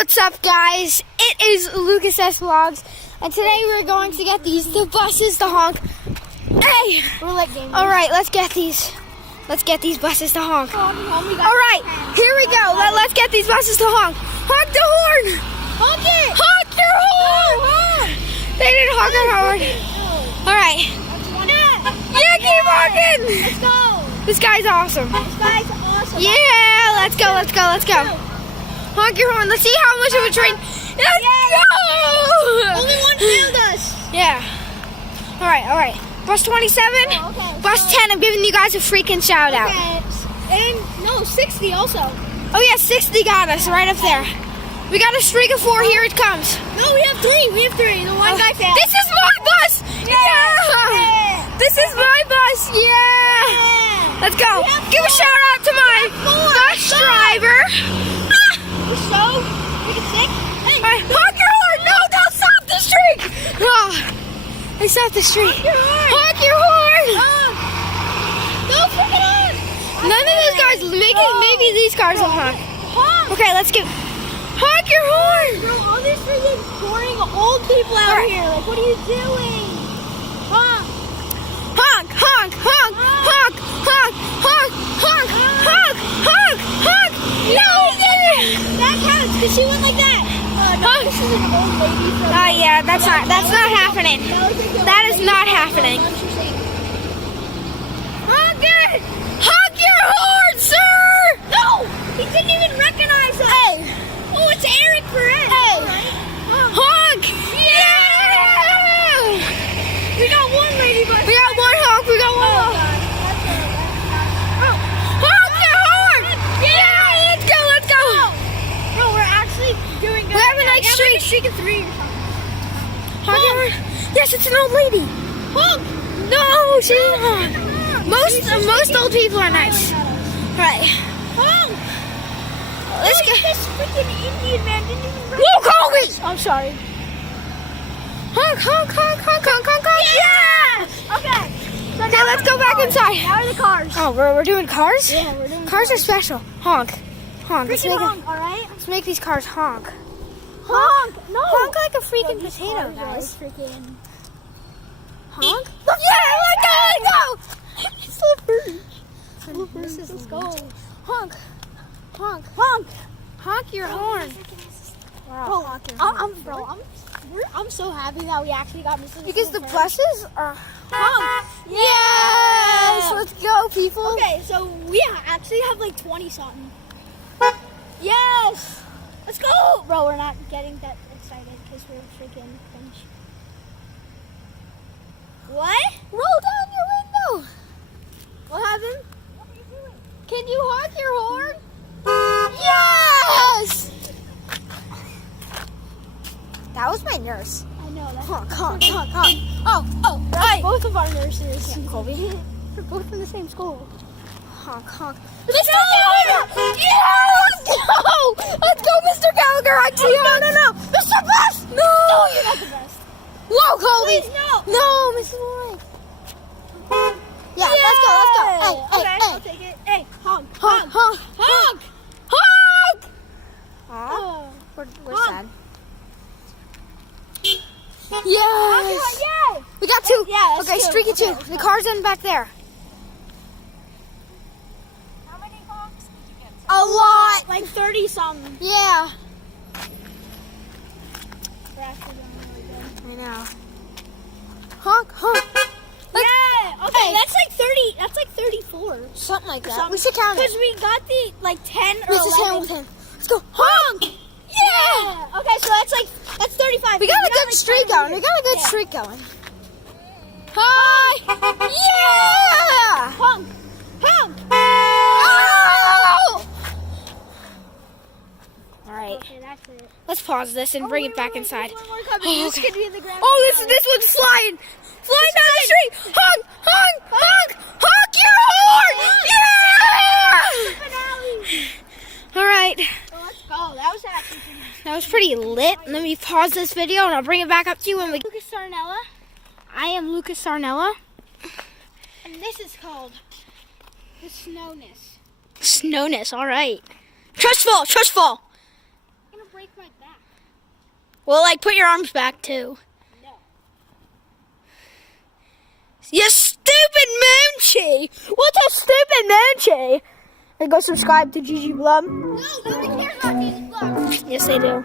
What's up, guys? It is Lucas S Vlogs, and today we're going to get the buses to honk. Hey! Roulette game. All right, let's get these. Let's get these buses to honk. All right, here we go. Let's get these buses to honk. Honk the horn! Honk it! Honk your horn! They didn't honk our horn. All right. Yeah, keep honking! Let's go! This guy's awesome. This guy's awesome. Yeah, let's go, let's go, let's go. Honk your horn. Let's see how much of a train. Let's go! Only one failed us. Yeah. All right. Bus 27, okay, bus 10. I'm giving you guys a freaking shout out. Okay. And no, 60 also. Oh yeah, 60 got us right up there. We got a streak of 4. Here it comes. No, we have 3. The one guy failed. This is my bus. Yeah. This is my bus. Yeah. Let's go. Give a shout out to my bus driver. So, you can sing? Hey. Honk your horn! No, don't stop the streak! Oh, I stopped the streak. Honk your horn! Don't freaking on! None of those cars, maybe these cars will honk. Okay, let's get. Honk your horn! Bro, all these freaking boring old people out here. Like, what are you doing? Honk! Honk, honk, honk, honk, honk, honk, honk, honk, honk, honk! No, he didn't! That counts, because she went like that. No, this is an old lady from... Oh yeah, that's not happening. That is not happening. Honk it! Honk your horn, sir! No! He didn't even recognize us! Hey! Oh, it's Eric Perez! Hey! Right. Honk! Yeah! We got one lady, but... We got one honk, we got one honk. Honk the horn! Yeah, let's go! Bro, we're actually doing good. We have a nice streak. Like a streak of 3 or something. Honk your horn. Yes, it's an old lady. Honk! No, she didn't honk. Most old people are nice. Right. Honk! Let's get. This freaking Indian man didn't even recognize. Whoa, Kobe! I'm sorry. Honk, honk, honk, honk, honk, honk, honk. Yeah! Okay. So Okay, let's go back inside. Now are the cars. Oh, we're doing cars? Yeah, we're doing Cars are special. Honk. Honk. freaking honk, alright? Let's make these cars honk. Honk! No! Honk like a freaking These potato, cars are guys. Freaking... Honk? Yeah, let go! This is let's go. Honk. Honk. Honk! Honk your horn. Bro, I'm so happy that we actually got Mrs. Because the buses are honk. Yes! Let's go, people. Okay, so we actually have like 20 something. Yes! Let's go! Bro, we're not getting that excited because we're freaking French. What? Roll down your window. What happened? What are you doing? Can you honk your horn? Yes! That was my nurse. I know that. Honk, honk, honk, honk. Oh, right. Both of our nurses. Yeah, Colby. We're both from the same school. Honk, honk. Mr. Gallagher! Yeah, let's go! Let's go, Mr. Gallagher. Actually, no. Mr. Best! No! No, you're not the best. Whoa, Colby! Please, no! No, Mrs. Lloyd. Yeah, let's go. Hey, Okay, I'll take it. Hey, honk, honk, honk, honk! honk! Oh. We're Honk. sad. Yes! Yay! We got 2. Yeah, that's okay, 2. streaky 2. Okay, The car's in back there. How many honks did you get? A lot. Like 30 something. Yeah. We're actually doing really good. I know. Honk, honk. Yeah! Okay, Hey. that's like 30. That's like 34. Something like that. Something. We should count Because it. we got the like 10 or Mrs. 11. Hamilton. Let's go. Honk! Yeah! Okay, so that's 35. We got a like good streak 10 going. We got a good Yeah. streak going. Hi! Yeah! Honk! Honk! Oh! All right. Okay, that's it. Let's pause this and bring it back inside. One more coming. Oh, This okay. could be the grand Oh, finale. this one's flying. Flying down the street. Honk, honk, honk, honk your horn. Yeah! Finale. All right. So let's go. That was actually pretty That was pretty lit. Let me pause this video and I'll bring it back up to you when we... Lucas Sarnella. I am Lucas Sarnella. And this is called the Snowness. Snowness, all right. Trustful, trustful. I'm gonna break my back. Well, like, put your arms back, too. No. You stupid Moonchie! What's a stupid Moonchie? And go subscribe to Gigi Blum. No, nobody cares about Jesus Vlog. Yes, they do.